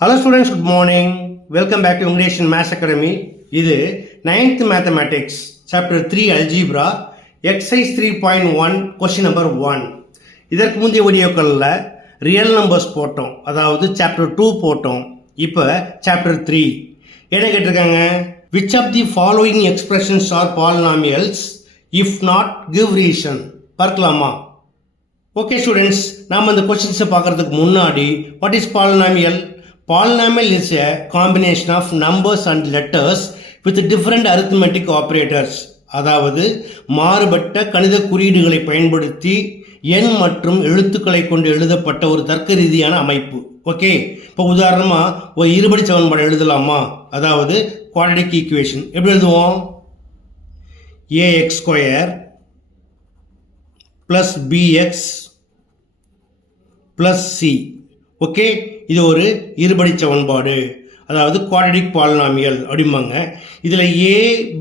Hello students, good morning. Welcome back to English and Maths Academy. இது 9th Mathematics, Chapter 3 Algebra, Exercise 3.1, Question number 1. இதற்கு முந்தைய வீடியோக்களில் real numbers போட்டோம், அதாவது Chapter 2 போட்டோம். இப்போ Chapter 3 என்ன கேட்டிருக்காங்க? Which of the following expressions are polynomials? If not, give reason. பார்க்கலாமா? ஓகே ஸ்டூடெண்ட்ஸ், நாம் இந்த கொஸ்டின்ஸை பார்க்கறதுக்கு முன்னாடி what is polynomial? Polynomial is a combination of numbers and letters with different arithmetic operators. அதாவது மாறுபட்ட கணித குறியீடுகளை பயன்படுத்தி எண் மற்றும் எழுத்துக்களை கொண்டு எழுதப்பட்ட ஒரு தர்க்க ரீதியான அமைப்பு. ஓகே, இப்போ உதாரணமாக ஒரு இருபடி சமன்பாடு எழுதலாமா? அதாவது குவாட்ரடிக் ஈக்குவேஷன் எப்படி எழுதுவோம்? ax square plus bx plus c. Okay, இது ஒரு இருபடி சமன்பாடு, அதாவது குவாட்ரடிக் பாலினாமியல் அப்படிம்பாங்க. இதில் ஏ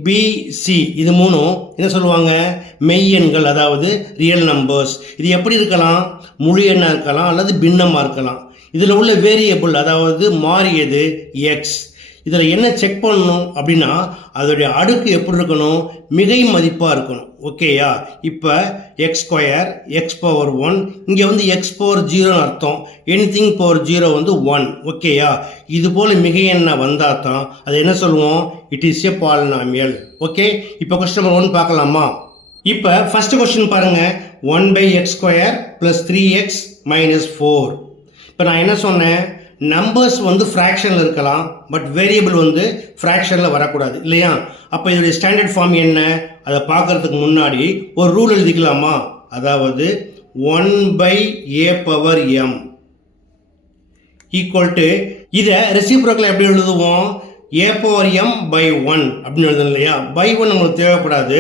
பி சி இது மூணும் என்ன சொல்லுவாங்க? மெய்யெண்கள், அதாவது ரியல் நம்பர்ஸ். இது எப்படி இருக்கலாம்? முழு எண்ணாக இருக்கலாம் அல்லது பின்னமாக இருக்கலாம். இதில் உள்ள வேரியபிள், அதாவது மாறியது எக்ஸ். இதில் என்ன செக் பண்ணணும் அப்படின்னா அதோடைய அடுக்கு எப்படி இருக்கணும்? மிகை மதிப்பாக இருக்கணும். ஓகேயா? இப்போ எக்ஸ் ஸ்கொயர் எக்ஸ் பவர் 1, இங்கே வந்து எக்ஸ் பவர் 0ன்னு அர்த்தம். எனிதிங் பவர் 0 வந்து 1. ஓகேயா? இது போல் மிகை எண்ணா வந்தால் தான் அதை என்ன சொல்லுவோம்? It is a polynomial. Okay, இப்போ கொஸ்டின் நம்பர் 1 பார்க்கலாமா? இப்போ ஃபர்ஸ்ட் கொஸ்டின் பாருங்க, 1/x square plus 3x minus 4. இப்போ நான் என்ன சொன்னேன்? நம்பர்ஸ் வந்து ஃப்ராக்ஷனில் இருக்கலாம், பட் வேரியபிள் வந்து ஃப்ராக்ஷனில் வரக்கூடாது இல்லையா? அப்போ இதோடைய ஸ்டாண்டர்ட் ஃபார்ம் என்ன? அதை பார்க்கறதுக்கு முன்னாடி ஒரு ரூல் எழுதிக்கலாமா? அதாவது 1/a power m equal to, இதை ரெசிப்ரோக்கில் எப்படி எழுதுவோம்? a பவர் m பை 1 அப்படின்னு எழுதணும் இல்லையா? பை 1 நம்மளுக்கு தேவைப்படாது,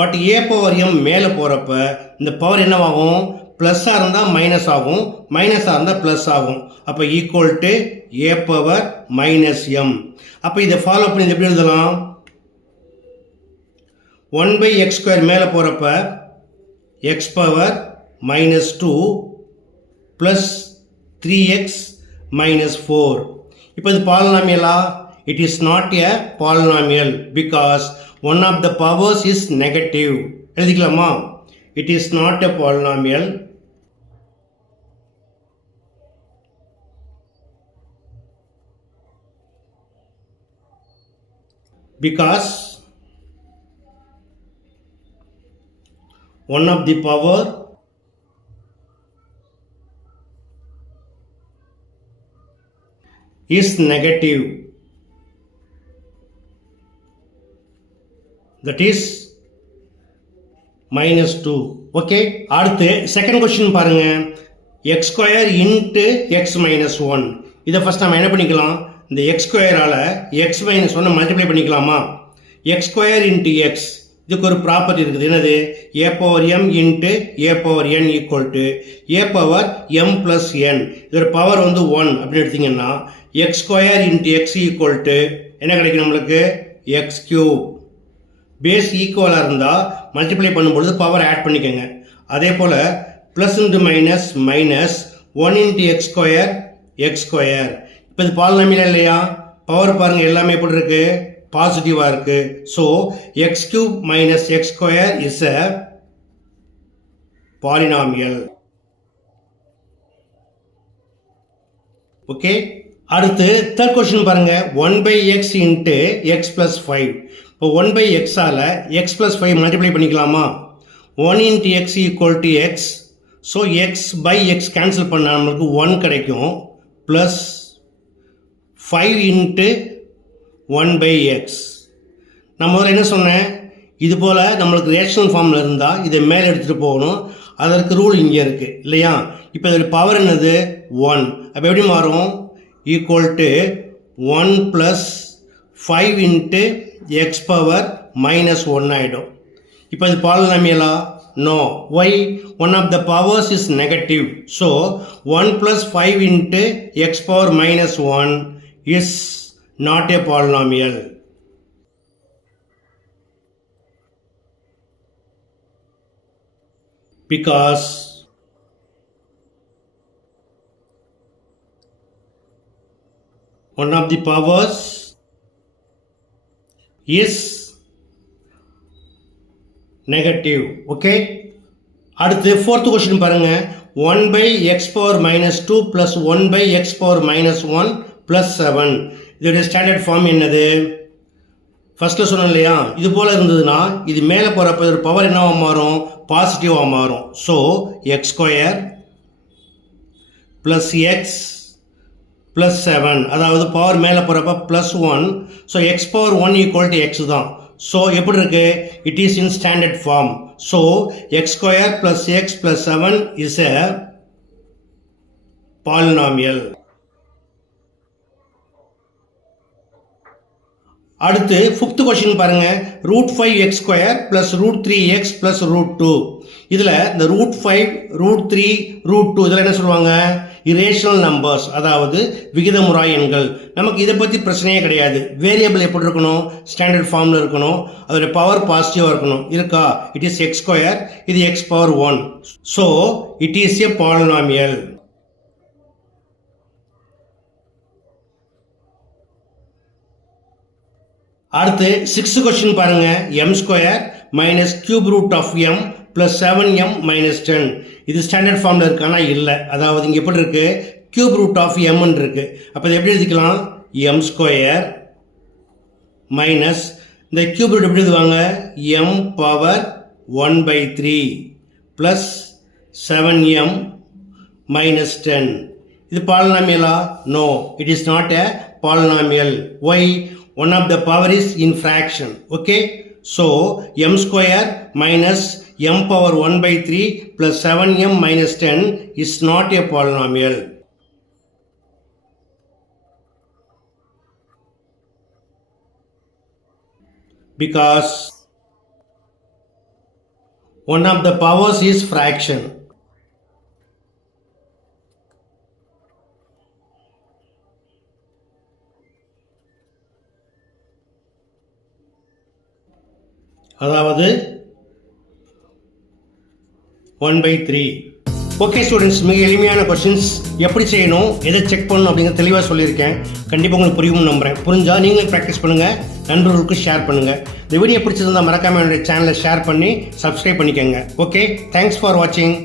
பட் a பவர் m மேலே போகிறப்ப இந்த பவர் என்னவாகும்? ப்ளஸ்ஸாக இருந்தால் மைனஸ் ஆகும், மைனஸாக இருந்தால் ப்ளஸ் ஆகும். அப்போ equal to a power minus M. அப்போ இதை ஃபாலோ பண்ணி எப்படி எழுதலாம்? 1/x ஸ்கொயர் மேலே போகிறப்ப x power minus 2 plus 3x minus 4. இப்போ இது பாலினாமியலா? It is not a polynomial because one of the powers is negative. எழுதிக்கலாமா? It is not a polynomial because one of the power is negative. That is -2. Okay, அடுத்து second question பாருங்க, x square into x minus 1. இதை first நம்ம என்ன பண்ணிக்கலாம்? இந்த x ஸ்கொயரால் x minus 1 multiply பண்ணிக்கலாமா? எக்ஸ் ஸ்கொயர் இன்ட்டு எக்ஸ், இதுக்கு ஒரு ப்ராப்பர்ட்டி இருக்குது. என்னது? A power m into a power n equal to a power m plus n. இதோட பவர் வந்து 1 அப்படின்னு எடுத்திங்கன்னா x square into x equal to என்ன கிடைக்கும் நம்மளுக்கு? X cube. பேஸ் ஈக்குவலாக இருந்தால் மல்டிப்ளை பண்ணும்பொழுது பவர் ஆட் பண்ணிக்கோங்க. அதே போல் plus into minus minus 1 into x square x square. இப்போ இது பாலினாமியல் இல்லையா? பவர் பாருங்கள், எல்லாமே எப்படி இருக்குது? பாசிட்டிவாக இருக்குது. So X cube minus X square is a polynomial. Okay, அடுத்து தேர்ட் கொஸ்டின் பாருங்கள், 1/x இன்ட்டு எக்ஸ் ப்ளஸ் 5. இப்போ 1/xஆல் எக்ஸ் ப்ளஸ் 5 மல்டிப்ளை பண்ணிக்கலாமா? 1 into x equal to x. So x by x cancel பண்ணால் நம்மளுக்கு 1 கிடைக்கும், ப்ளஸ் 5 இன்ட்டு 1/x. நான் முதல்ல என்ன சொன்னேன்? இது போல் நம்மளுக்கு ரேஷனல் ஃபார்மில் இருந்தால் இதை மேலே எடுத்துகிட்டு போகணும். அதற்கு ரூல் இங்கே இருக்குது இல்லையா? இப்போ இதோட பவர் என்னது? 1. அப்போ எப்படி மாறும்? Equal to 1 plus 5 into x power minus 1 ஆகிடும். இப்போ இது பாலினாமியலா? No. Why? One of the powers is negative. So 1 plus 5 into x power minus 1 is not a polynomial. Because one of the powers is negative. Okay, அடுத்து fourth question பாருங்க. 1 by x power minus 2 plus 1 by x power minus 1 plus 7. இதோட standard form என்னது? ஃபர்ஸ்ட்ல சொன்னோம் இல்லையா, இது போல இருந்ததுன்னா இது மேலே போகிறப்ப இதோட பவர் என்னவா மாறும்? பாசிட்டிவாக மாறும். So x square plus x plus 7, அதாவது பவர் மேலே போகிறப்ப plus 1. So x power 1 equal to x தான். ஸோ எப்படி இருக்கு? It is in standard form. So x square plus x plus 7 is a polynomial. அடுத்து ஃபிஃப்த் கொஸ்டின் பாருங்க. √5x square plus √3x plus √2. இதில் இந்த √5, √3, √2 இதில் என்ன சொல்லுவாங்க? இரேஷனல் நம்பர்ஸ், அதாவது விகிதமுறாய் எண்கள். நமக்கு இதை பற்றி பிரச்சனையே கிடையாது. வேரியபிள் எப்படி இருக்கணும்? ஸ்டாண்டர்ட் ஃபார்மில் இருக்கணும். அதோட பவர் பாசிட்டிவாக இருக்கணும். இருக்கா? இட் இஸ் எக்ஸ் ஸ்கொயர், இது x power 1. So it is a polynomial. அடுத்து சிக்ஸ்த் கொஸ்டின் பாருங்க. m square minus cube root of m plus 7m minus 10. இது ஸ்டாண்டர்ட் ஃபார்மில் இருக்கு, ஆனால் இல்லை. அதாவது இங்கே எப்படி இருக்கு? கியூப் ரூட் ஆஃப் mன்னு இருக்கு. அப்போ இதை எப்படி எழுதிக்கலாம்? m ஸ்கொயர் மைனஸ் இந்த கியூப் ரூட் எப்படி எழுதுவாங்க? m power 1/3 plus 7m minus 10. இது பாலினாமியலா? No, it is not a polynomial. Why? One of the power is in fraction. Okay, so m square minus m power 1/3 plus 7m minus 10 is not a polynomial. Because one of the powers is fraction. அதாவது 1/3. Okay students, மிக எளிமையான questions. எப்படி செய்யணும், எதை check பண்ணணும் அப்படிங்கிற தெளிவாக சொல்லியிருக்கேன். கண்டிப்பாக உங்களுக்கு புரியும்னு நம்புகிறேன். புரிஞ்சால் நீங்களும் ப்ராக்டிஸ் பண்ணுங்கள், நண்பர்களுக்கு ஷேர் பண்ணுங்கள். இந்த வீடியோ பிடிச்சிருந்தால் மறக்காமல் என்னுடைய சேனலை ஷேர் பண்ணி சப்ஸ்கிரைப் பண்ணிக்கோங்க. ஓகே, தேங்க்ஸ் ஃபார் வாட்சிங்.